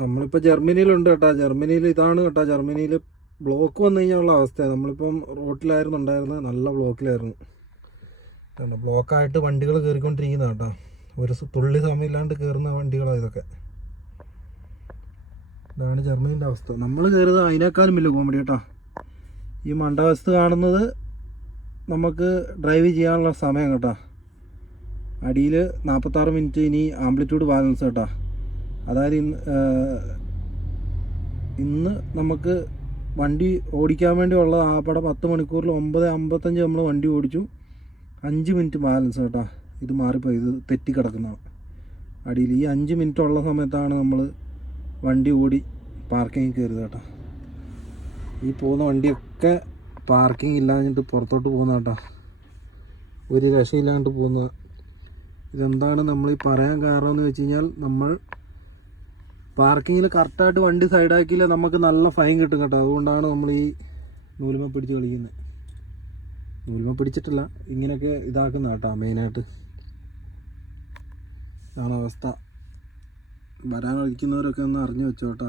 നമ്മളിപ്പോൾ ജർമ്മനിയിലുണ്ട് കേട്ടോ. ജർമ്മനിയിൽ ഇതാണ് കേട്ടോ. ജർമ്മനിയിൽ ബ്ലോക്ക് വന്നു കഴിഞ്ഞാലുള്ള അവസ്ഥയാണ്. നമ്മളിപ്പം റോട്ടിലായിരുന്നു ഉണ്ടായിരുന്നത്, നല്ല ബ്ലോക്കിലായിരുന്നു. ബ്ലോക്കായിട്ട് വണ്ടികൾ കയറിക്കൊണ്ടിരിക്കുന്ന കേട്ടോ. ഒരു തുള്ളി സമയമില്ലാണ്ട് കയറുന്ന വണ്ടികളാണ് ഇതൊക്കെ. ഇതാണ് ജർമ്മനീൻ്റെ അവസ്ഥ. നമ്മൾ കയറുന്നത് അതിനേക്കാളും വലിയ കോമഡി കേട്ടോ. ഈ മണ്ടവസ്ഥ കാണുന്നത് നമുക്ക് ഡ്രൈവ് ചെയ്യാനുള്ള സമയം കേട്ടോ. അടിയിൽ 46 മിനിറ്റ് ഇനി ആംപ്ലിറ്റ്യൂഡ് ബാലൻസ് കേട്ടോ. അതായത് ഇന്ന് നമുക്ക് വണ്ടി ഓടിക്കാൻ വേണ്ടി ഉള്ള ആപ്പടെ 10 മണിക്കൂറിൽ 9:55 നമ്മൾ വണ്ടി ഓടിച്ചു. 5 മിനിറ്റ് ബാലൻസ് കേട്ടോ. ഇത് മാറിപ്പോയി, ഇത് തെറ്റിക്കിടക്കുന്നതാണ് അടിയിൽ. ഈ 5 മിനിറ്റ് ഉള്ള സമയത്താണ് നമ്മൾ വണ്ടി ഓടി പാർക്കിങ്ങിൽ കയറുന്നത് കേട്ടോ. ഈ പോകുന്ന വണ്ടിയൊക്കെ പാർക്കിംഗ് ഇല്ലാഞ്ഞിട്ട് പുറത്തോട്ട് പോകുന്ന കേട്ടോ. ഒരു രക്ഷയില്ലാണ്ട് പോകുന്നത്. ഇതെന്താണ് നമ്മൾ ഈ പറയാൻ കാരണം എന്ന് വെച്ച് കഴിഞ്ഞാൽ, നമ്മൾ പാർക്കിങ്ങിൽ കറക്റ്റായിട്ട് വണ്ടി സൈഡാക്കിയില്ല നമുക്ക് നല്ല ഫൈൻ കിട്ടും കേട്ടോ. അതുകൊണ്ടാണ് നമ്മൾ ഈ നൂലുമ പിടിച്ച് കളിക്കുന്നത്. നൂലുമ പിടിച്ചിട്ടില്ല, ഇങ്ങനെയൊക്കെ ഇതാക്കുന്ന കേട്ടോ മെയിനായിട്ട്. ഇതാണ് അവസ്ഥ. വരാൻ കളിക്കുന്നവരൊക്കെ ഒന്ന് അറിഞ്ഞു വെച്ചോ കേട്ടോ.